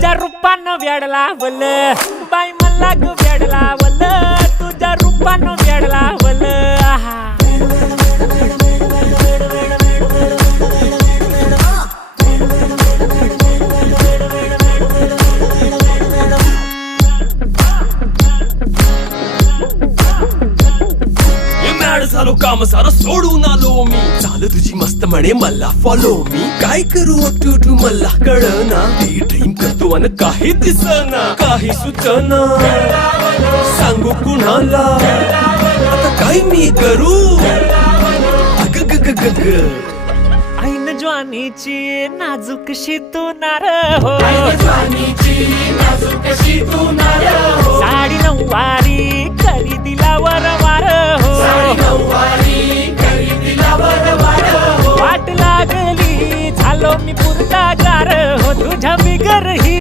तुझ्या रूपानं वेड लावल बाई मला ग वेड लावल तुझ्या रूपानं वेड लावल आहा झालो काम सारं सोडून आलो मी चाल तुझी मस्त म्हणे मला फॉलो मी काय करू टू मला कळना ती ड्रीम करतो अन काही दिसना काही सुचना सांगू कुणाला आता काय मी करू अग ग ग ग ग ऐन ज्वानीची नाजूकशी तू नार हो साडी नऊवारी करी दिला वरवार हो वाट लागली झालो मी पुरता गार हो तुझ्या बिगर ही